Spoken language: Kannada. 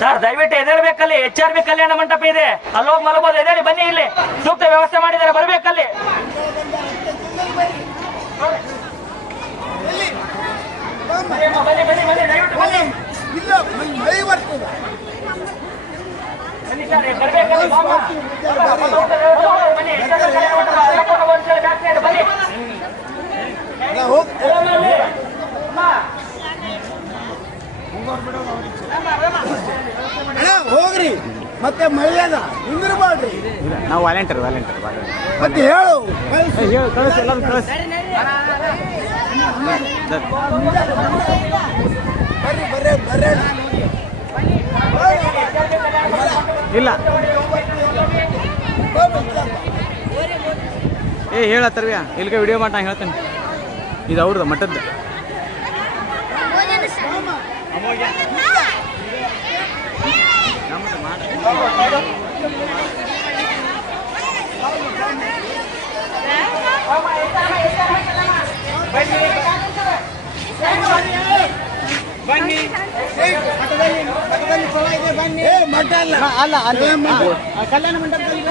ಸರ್ ದಯವಿಟ್ಟು ಎದೇಳ್ಬೇಕಲ್ಲಿ HR ಕಲ್ಯಾಣ ಮಂಟಪ ಇದೆ, ಅಲ್ಲಿ ಹೋಗಿ ಮಲಗಬಹುದು. ಎದೇಳಿ ಬನ್ನಿ, ಇಲ್ಲಿ ಸೂಕ್ತ ವ್ಯವಸ್ಥೆ ಮಾಡಿದ್ದಾರೆ, ಬರ್ಬೇಕಲ್ಲಿ. ಹೋಗ್ರಿ ಮತ್ತೆ ಮಳೆಯದ ನಿಂದಿರಬಾರ್ರಿ. ನಾವು ವಾಲಂಟಿಯರ್ ಮತ್ತೆ ಹೇಳು ಕಳಿಸಿ ಎಲ್ಲರೂ ಕಳಿಸಿ. ಬರ್ರಿ ಬರ್ರಿ ಇಲ್ಲ ಹೇಳತ್ತರ್ವ್ಯಾ ಇಲ್ಲಿಗೆ ವಿಡಿಯೋ ಮಾಡಿ ನಾ ಹೇಳ್ತೇನೆ. ಇದು ಅವ್ರದ್ದು ಮಠದ್ದು. ಬನ್ನಿ ಮಠ ಅಲ್ಲ ಅಲ್ಲ ಅಲ್ಲಿ ಕಲ್ಯಾಣ ಮಂಟಪದಲ್ಲಿ